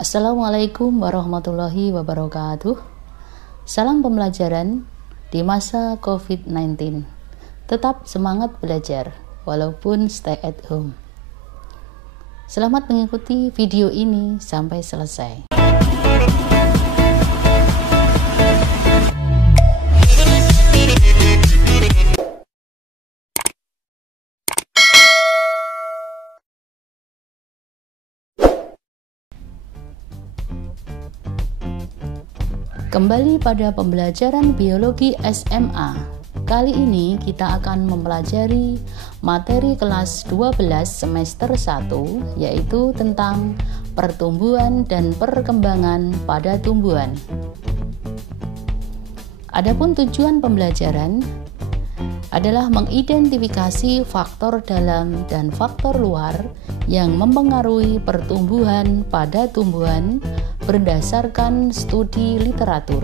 Assalamualaikum warahmatullahi wabarakatuh. Salam pembelajaran di masa COVID-19. Tetap semangat belajar walaupun stay at home. Selamat mengikuti video ini sampai selesai. Kembali pada pembelajaran biologi SMA. Kali ini kita akan mempelajari materi kelas 12 semester 1, yaitu tentang pertumbuhan dan perkembangan pada tumbuhan. Adapun tujuan pembelajaran adalah mengidentifikasi faktor dalam dan faktor luar yang mempengaruhi pertumbuhan pada tumbuhan berdasarkan studi literatur.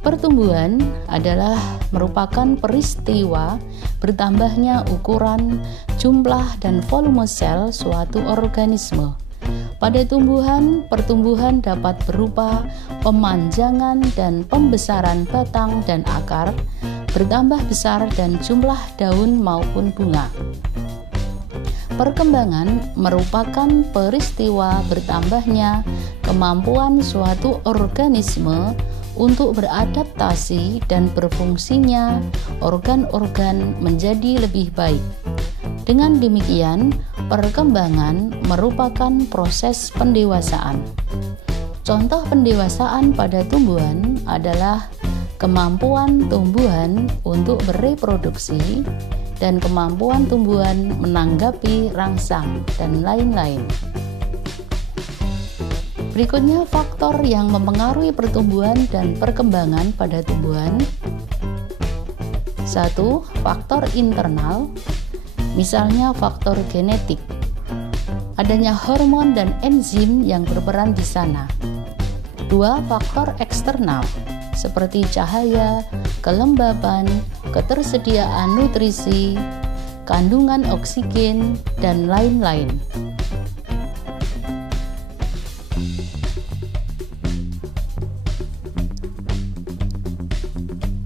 Pertumbuhan adalah merupakan peristiwa bertambahnya ukuran, jumlah, dan volume sel suatu organisme. Pada tumbuhan, pertumbuhan dapat berupa pemanjangan dan pembesaran batang dan akar, bertambah besar dan jumlah daun maupun bunga. Perkembangan merupakan peristiwa bertambahnya kemampuan suatu organisme untuk beradaptasi dan berfungsinya organ-organ menjadi lebih baik. Dengan demikian, perkembangan merupakan proses pendewasaan. Contoh pendewasaan pada tumbuhan adalah kemampuan tumbuhan untuk bereproduksi dan kemampuan tumbuhan menanggapi rangsang, dan lain-lain. Berikutnya faktor yang mempengaruhi pertumbuhan dan perkembangan pada tumbuhan. 1. Faktor internal, misalnya faktor genetik. Adanya hormon dan enzim yang berperan di sana. 2. Faktor eksternal, seperti cahaya, kelembaban, ketersediaan nutrisi, kandungan oksigen, dan lain-lain.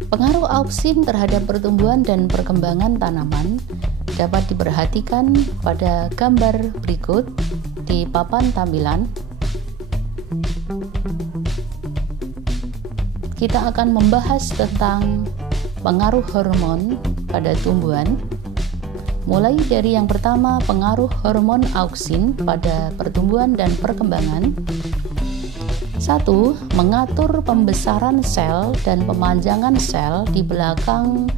Pengaruh auksin terhadap pertumbuhan dan perkembangan tanaman dapat diperhatikan pada gambar berikut di papan tampilan. Kita akan membahas tentang pengaruh hormon pada tumbuhan, mulai dari yang pertama, pengaruh hormon auksin pada pertumbuhan dan perkembangan. 1. Mengatur pembesaran sel dan pemanjangan sel di belakang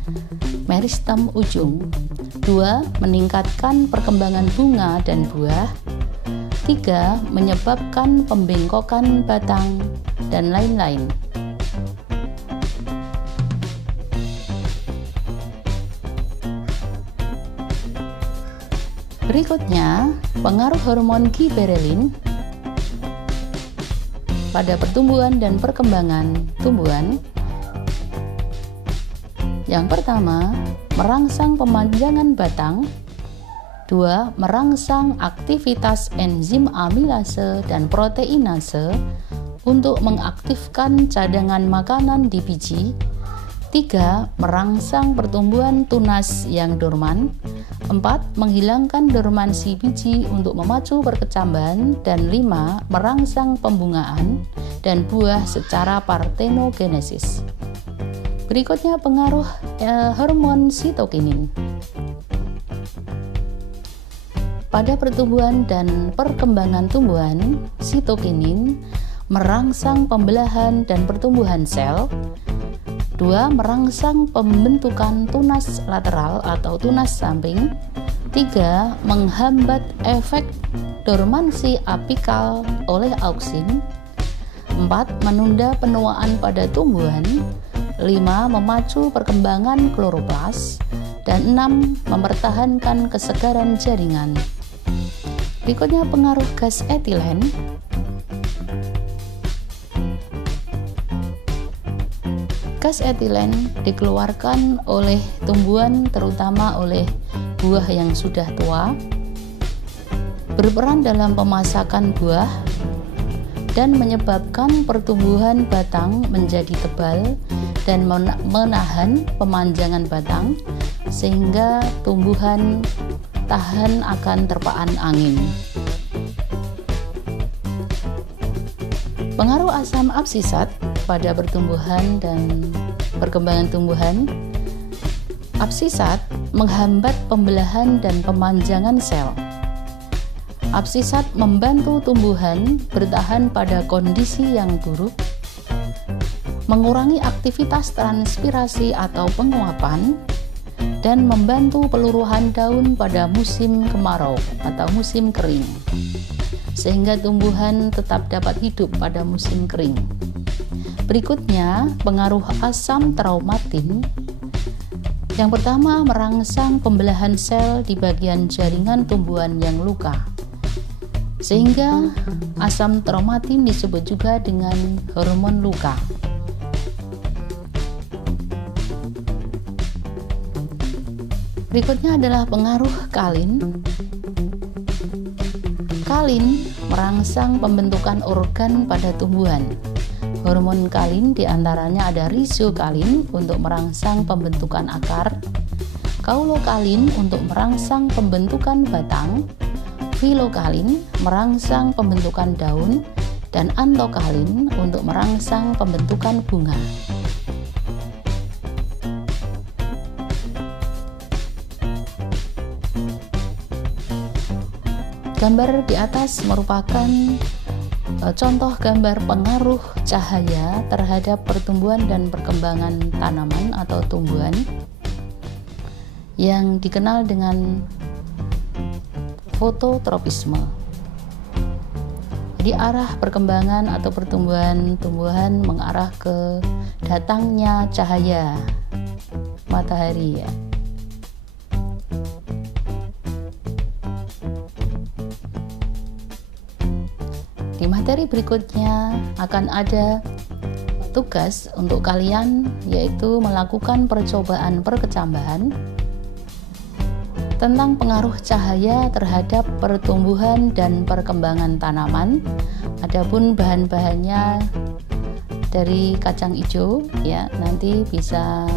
meristem ujung. 2. Meningkatkan perkembangan bunga dan buah. 3. Menyebabkan pembengkokan batang, dan lain-lain. Berikutnya, pengaruh hormon giberelin pada pertumbuhan dan perkembangan tumbuhan. Yang pertama, merangsang pemanjangan batang. 2. Merangsang aktivitas enzim amilase dan proteinase untuk mengaktifkan cadangan makanan di biji. 3. Merangsang pertumbuhan tunas yang dorman. 4. Menghilangkan dormansi biji untuk memacu perkecambahan. Dan 5. Merangsang pembungaan dan buah secara partenogenesis. Berikutnya pengaruh hormon sitokinin. Pada pertumbuhan dan perkembangan tumbuhan, sitokinin merangsang pembelahan dan pertumbuhan sel. 2. Merangsang pembentukan tunas lateral atau tunas samping. 3. Menghambat efek dormansi apikal oleh auksin. 4. Menunda penuaan pada tumbuhan. 5. Memacu perkembangan kloroplas. Dan 6. Mempertahankan kesegaran jaringan. Berikutnya pengaruh gas etilen. Gas etilen dikeluarkan oleh tumbuhan, terutama oleh buah yang sudah tua. berperan dalam pemasakan buah dan menyebabkan pertumbuhan batang menjadi tebal dan menahan pemanjangan batang sehingga tumbuhan tahan akan terpaan angin. Pengaruh asam absisat pada pertumbuhan dan perkembangan tumbuhan. Absisat menghambat pembelahan dan pemanjangan sel. Absisat membantu tumbuhan bertahan pada kondisi yang buruk, mengurangi aktivitas transpirasi atau penguapan, dan membantu peluruhan daun pada musim kemarau atau musim kering, sehingga tumbuhan tetap dapat hidup pada musim kering. Berikutnya, pengaruh asam traumatin. Yang pertama, merangsang pembelahan sel di bagian jaringan tumbuhan yang luka, sehingga asam traumatin disebut juga dengan hormon luka. Berikutnya adalah pengaruh kalin. Kalin merangsang pembentukan organ pada tumbuhan. Hormon kalin diantaranya ada rizokalin untuk merangsang pembentukan akar, kaulokalin untuk merangsang pembentukan batang, filokalin merangsang pembentukan daun, dan antokalin untuk merangsang pembentukan bunga. Gambar di atas merupakan contoh gambar pengaruh cahaya terhadap pertumbuhan dan perkembangan tanaman atau tumbuhan yang dikenal dengan fototropisme. Jadi arah perkembangan atau pertumbuhan tumbuhan mengarah ke datangnya cahaya matahari ya. Di materi berikutnya akan ada tugas untuk kalian, yaitu melakukan percobaan perkecambahan tentang pengaruh cahaya terhadap pertumbuhan dan perkembangan tanaman. Adapun bahan-bahannya dari kacang hijau ya, nanti bisa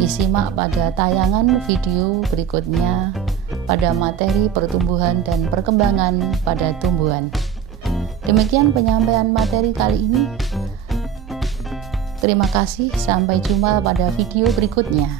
disimak pada tayangan video berikutnya pada materi pertumbuhan dan perkembangan pada tumbuhan. Demikian penyampaian materi kali ini. Terima kasih, sampai jumpa pada video berikutnya.